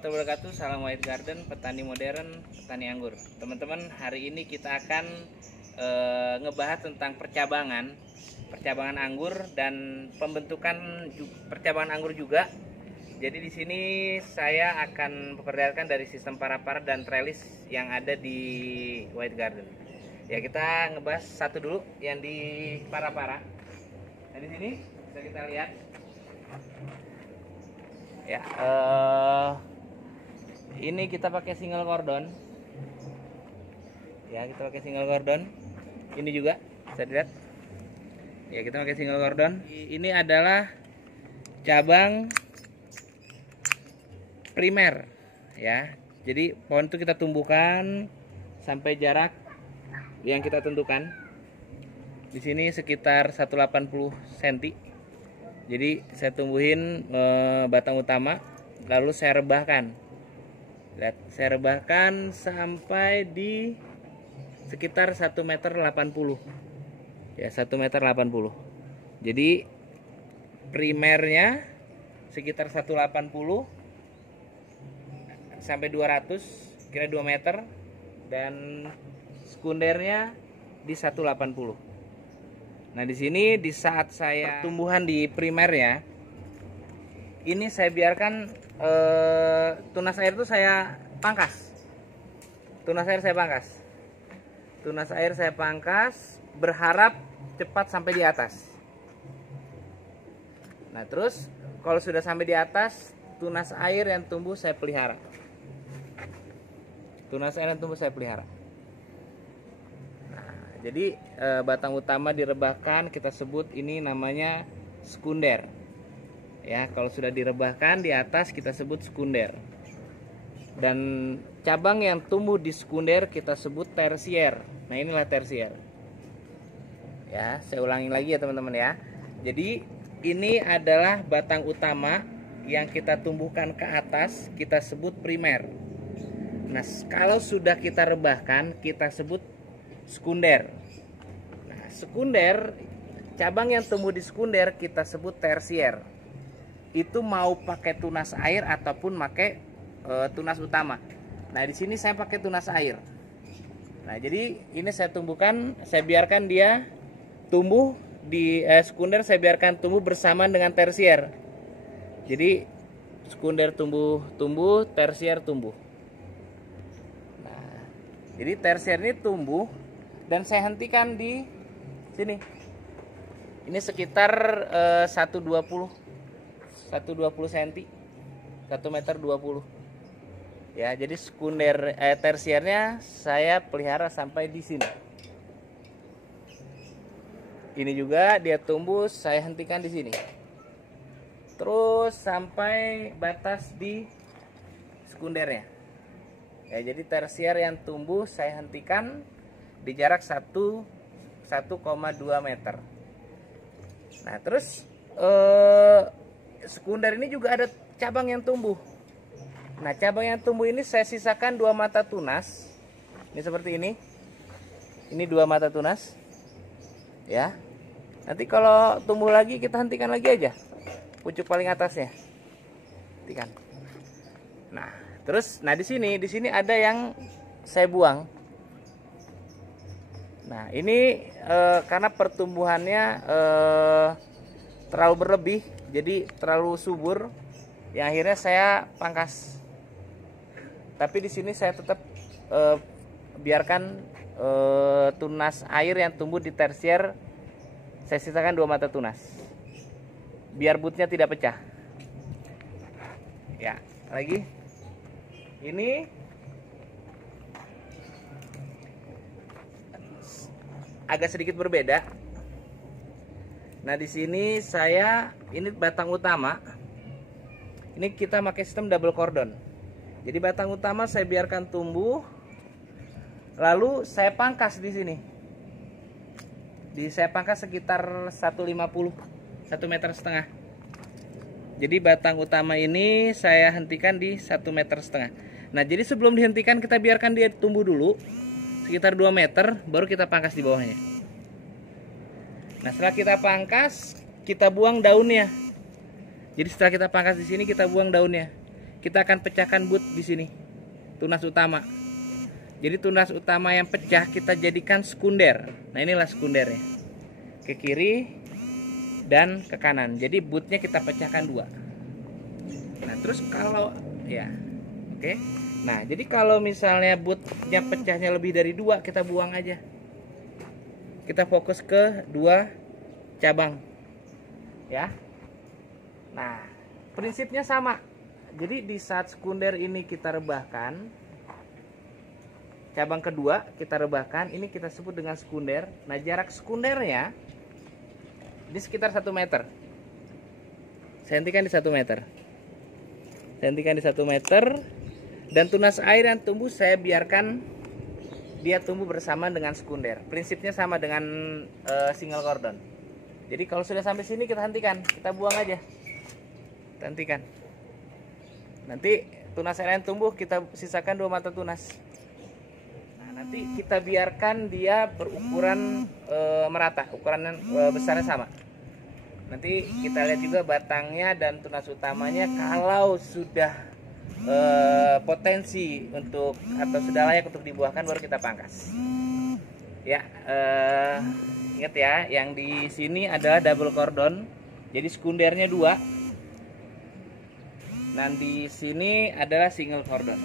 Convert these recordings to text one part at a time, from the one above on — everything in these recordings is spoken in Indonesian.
warahmatullahi wabarakatuh. Salam White Garden, petani modern, petani anggur. Teman-teman, hari ini kita akan ngebahas tentang percabangan anggur dan pembentukan percabangan anggur juga. Jadi di sini saya akan memperlihatkan dari sistem para-para dan trellis yang ada di White Garden. Ya, kita ngebahas satu dulu yang di para-para. Nah, di sini bisa kita lihat. Ya, ini kita pakai single cordon. Ya, kita pakai single cordon. Ini juga bisa dilihat. Ya, kita pakai single cordon. Ini adalah cabang primer. Ya, jadi pohon itu kita tumbuhkan sampai jarak yang kita tentukan. Di sini sekitar 180 cm. Jadi saya tumbuhin batang utama, lalu saya rebahkan. Lihat, saya rebahkan sampai di sekitar 1,80 meter. Ya, 1,80 meter. Jadi primernya sekitar 180 sampai 200, kira 2 meter, dan sekundernya di 180. Nah, di sini di saat saya pertumbuhan di primernya, ini saya biarkan tunas air itu saya pangkas. Tunas air saya pangkas, berharap cepat sampai di atas. Nah, terus kalau sudah sampai di atas, tunas air yang tumbuh saya pelihara. Jadi batang utama direbahkan, kita sebut ini namanya sekunder. Ya, kalau sudah direbahkan di atas kita sebut sekunder. Dan cabang yang tumbuh di sekunder kita sebut tersier. Nah, inilah tersier. Ya, saya ulangi lagi ya teman-teman ya. Jadi ini adalah batang utama yang kita tumbuhkan ke atas, kita sebut primer. Nah, kalau sudah kita rebahkan kita sebut sekunder. Nah, sekunder, cabang yang tumbuh di sekunder kita sebut tersier. Itu mau pakai tunas air ataupun pakai tunas utama. Nah, di sini saya pakai tunas air. Nah, jadi ini saya tumbuhkan, saya biarkan dia tumbuh di sekunder, saya biarkan tumbuh bersamaan dengan tersier. Jadi sekunder tumbuh, tersier tumbuh. Nah, jadi tersier ini tumbuh dan saya hentikan di sini. Ini sekitar 120 cm, 1,20 meter. Ya, jadi sekunder tersiernya saya pelihara sampai di sini. Ini juga dia tumbuh, saya hentikan di sini. Terus sampai batas di sekundernya. Ya, jadi tersier yang tumbuh saya hentikan di jarak 1,2 meter. Nah, terus sekunder ini juga ada cabang yang tumbuh. Nah, cabang yang tumbuh ini saya sisakan 2 mata tunas. Ini seperti ini. Ini 2 mata tunas. Ya. Nanti kalau tumbuh lagi kita hentikan lagi aja. Pucuk paling atasnya. Hentikan. Nah, terus di sini ada yang saya buang. Nah, ini karena pertumbuhannya terlalu berlebih, jadi terlalu subur, yang akhirnya saya pangkas. Tapi di sini saya tetap biarkan tunas air yang tumbuh di tersier, saya sisakan 2 mata tunas, biar butnya tidak pecah. Ya, lagi ini agak sedikit berbeda. Nah, di sini ini batang utama. Ini kita pakai sistem double cordon. Jadi batang utama saya biarkan tumbuh, lalu saya pangkas di sini. Saya pangkas sekitar 1,50, 1,5 meter. Jadi batang utama ini saya hentikan di 1,5 meter. Nah, jadi sebelum dihentikan kita biarkan dia tumbuh dulu sekitar 2 meter, baru kita pangkas di bawahnya. Nah, setelah kita pangkas, kita buang daunnya. Jadi setelah kita pangkas di sini kita buang daunnya. kita akan pecahkan boot di sini, tunas utama. Jadi tunas utama yang pecah kita jadikan sekunder. Nah inilah sekundernya, ke kiri dan ke kanan. Jadi bootnya kita pecahkan dua. Nah terus kalau ya, oke. Nah jadi kalau misalnya bootnya pecahnya lebih dari dua, kita buang aja. Kita fokus ke dua cabang, ya. Nah prinsipnya sama. Jadi di saat sekunder ini kita rebahkan, cabang kedua kita rebahkan, ini kita sebut dengan sekunder. Nah jarak sekundernya ini sekitar 1 meter. Saya hentikan di 1 meter. Saya hentikan di 1 meter. Dan tunas air yang tumbuh saya biarkan dia tumbuh bersama dengan sekunder. Prinsipnya sama dengan single cordon. Jadi kalau sudah sampai sini kita hentikan, kita buang aja. Kita hentikan. Nanti tunas air yang tumbuh kita sisakan 2 mata tunas. Nanti kita biarkan dia berukuran merata, ukuran besarnya sama. Nanti kita lihat juga batangnya dan tunas utamanya. Kalau sudah potensi untuk atau sudah layak untuk dibuahkan, baru kita pangkas. Ya, ingat ya, yang di sini adalah double cordon. Jadi sekundernya 2. Dan di sini adalah single cordon.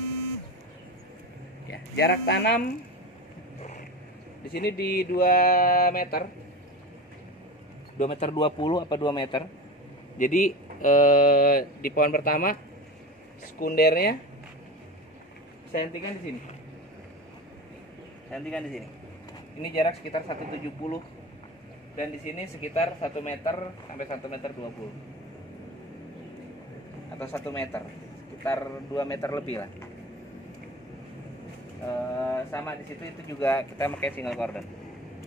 Ya, jarak tanam di sini di 2 meter. 2 meter 20 apa 2 meter. Jadi di pohon pertama sekundernya saya hentikan di sini. Saya hentikan di sini. Ini jarak sekitar 170 dan di sini sekitar 1 meter sampai 1 meter 20. Atau 1 meter, sekitar 2 meter lebih lah. Sama di situ itu juga kita pakai single cordon.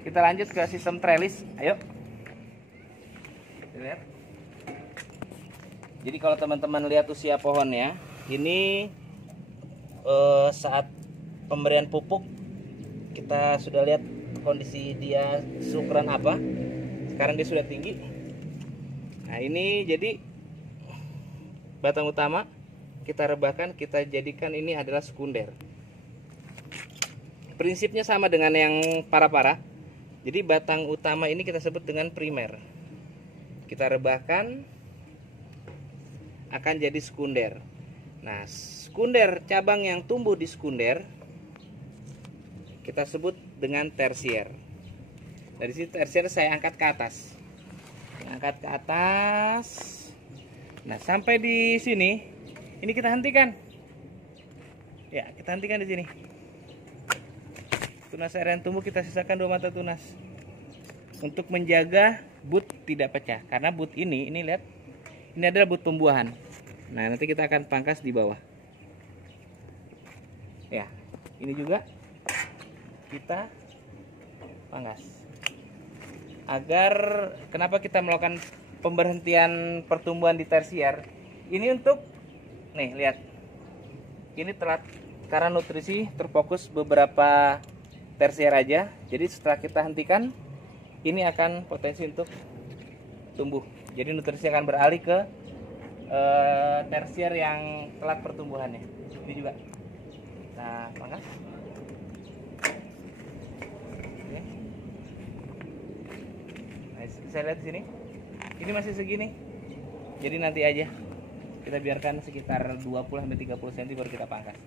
Kita lanjut ke sistem trellis, ayo. Lihat. Jadi kalau teman-teman lihat usia pohonnya, ini saat pemberian pupuk kita sudah lihat kondisi dia seukuran apa. Sekarang dia sudah tinggi. Nah ini jadi batang utama kita rebahkan, kita jadikan ini adalah sekunder. Prinsipnya sama dengan yang para-para. Jadi batang utama ini kita sebut dengan primer. Kita rebahkan akan jadi sekunder. Nah, sekunder, cabang yang tumbuh di sekunder kita sebut dengan tersier. Dari situ tersier saya angkat ke atas. Angkat ke atas. Nah, sampai di sini, ini kita hentikan. Ya, kita hentikan di sini. Tunas air yang tumbuh kita sisakan 2 mata tunas untuk menjaga boot tidak pecah. Karena boot ini lihat, ini adalah boot pembuahan. Nah, nanti kita akan pangkas di bawah. Ya, ini juga kita pangkas. Agar kenapa kita melakukan pemberhentian pertumbuhan di tersier ini untuk nih lihat ini telat karena nutrisi terfokus beberapa tersier aja. Jadi setelah kita hentikan ini akan potensi untuk tumbuh. Jadi nutrisi akan beralih ke tersier yang telat pertumbuhannya. Ini juga. Nah, pangkas. Oke. Nah, saya lihat di sini. Ini masih segini. Jadi nanti aja kita biarkan sekitar 20-30 cm baru kita pangkas.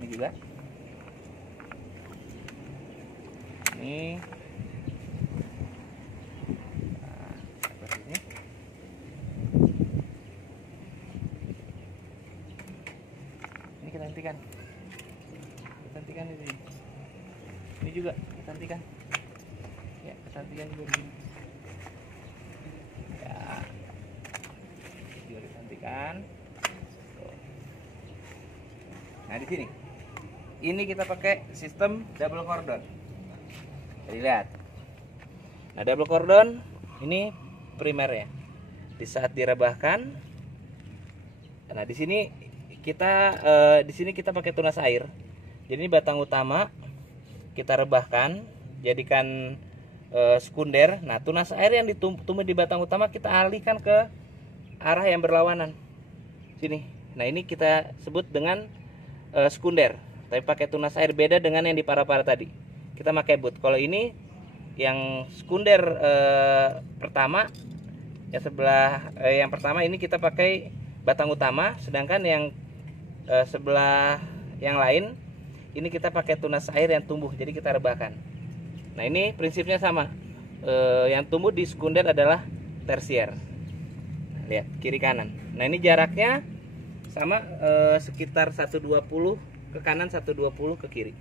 Ini juga. Ini. Nah, seperti ini. Ini kita hentikan. Kita hentikan di sini. Ini juga kita hentikan. Ya, kita hentikan juga di sini. Nah di sini, ini kita pakai sistem double cordon. Jadi lihat, nah double cordon ini primer ya. Di saat direbahkan, nah di sini kita pakai tunas air. Jadi ini batang utama kita rebahkan, jadikan sekunder. Nah tunas air yang ditumbuh di batang utama kita alihkan ke arah yang berlawanan. Sini, Nah ini kita sebut dengan sekunder, tapi pakai tunas air, beda dengan yang di para-para tadi. Kita pakai boot. Kalau ini yang sekunder pertama, yang sebelah yang pertama ini kita pakai batang utama, sedangkan yang sebelah yang lain ini kita pakai tunas air yang tumbuh, jadi kita rebahkan. Nah ini prinsipnya sama. Yang tumbuh di sekunder adalah tersier. Lihat kiri kanan. Nah ini jaraknya sama, sekitar 120 ke kanan, 120 ke kiri.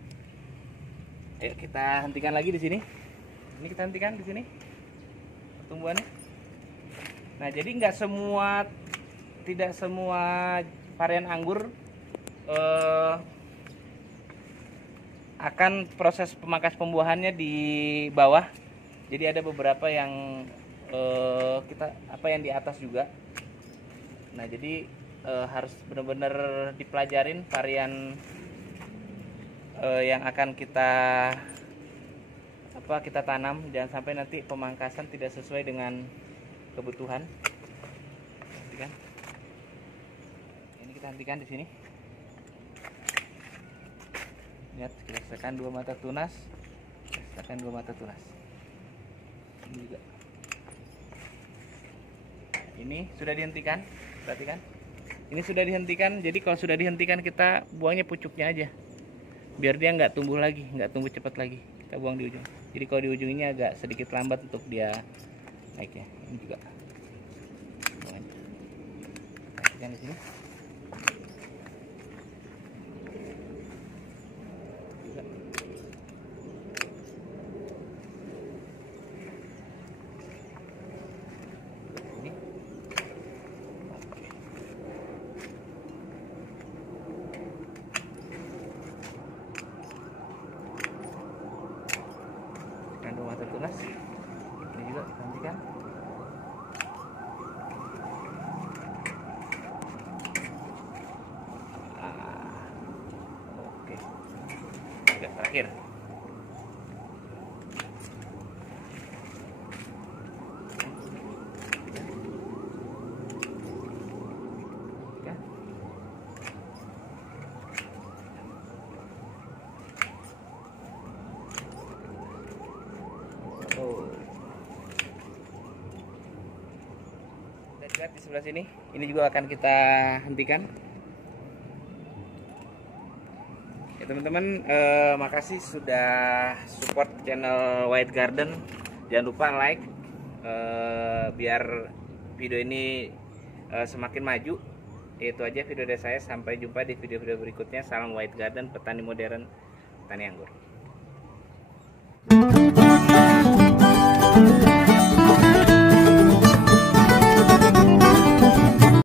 Ayo kita hentikan lagi di sini. Ini kita hentikan di sini pertumbuhannya. Nah jadi tidak semua varian anggur akan proses pemangkas pembuahannya di bawah. Jadi ada beberapa yang yang di atas juga. Nah jadi harus benar-benar dipelajarin varian yang akan kita tanam, jangan sampai nanti pemangkasan tidak sesuai dengan kebutuhan. Hentikan. Ini kita hentikan di sini. Lihat, kita selesaikan 2 mata tunas. Selesaikan 2 mata tunas. Ini juga. Ini sudah dihentikan, perhatikan. Ini sudah dihentikan. Jadi kalau sudah dihentikan kita buangnya pucuknya aja, biar dia nggak tumbuh lagi, nggak tumbuh cepat lagi. Kita buang di ujung. Jadi kalau di ujung ini agak sedikit lambat untuk dia naiknya. Ini juga. Perhatikan di sini. Tunas ini juga hentikan. Oke, terakhir. Lihat di sebelah sini, ini juga akan kita hentikan. Ya teman-teman, makasih sudah support channel White Garden. Jangan lupa like, biar video ini semakin maju. Itu aja video dari saya. Sampai jumpa di video-video berikutnya. Salam White Garden, petani modern, petani anggur.